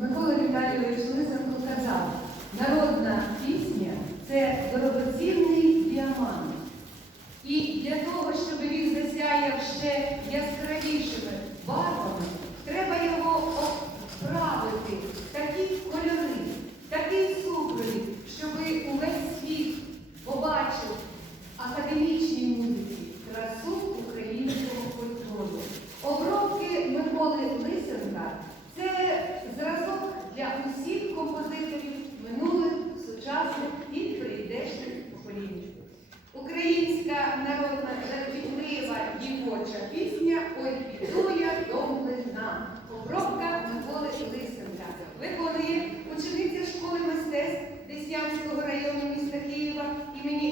Микола Віталійович Лисенко казав, народна пісня це дорогоцінний діамант. І для того, щоб він засяяв ще яскравішими барвами,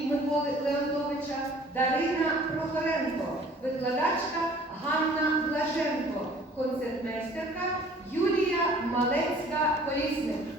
Миколи Леонтовича Дарина Прохоренко, викладачка Ганна Блаженко, концертмейстерка Юлія Малецька Колісник.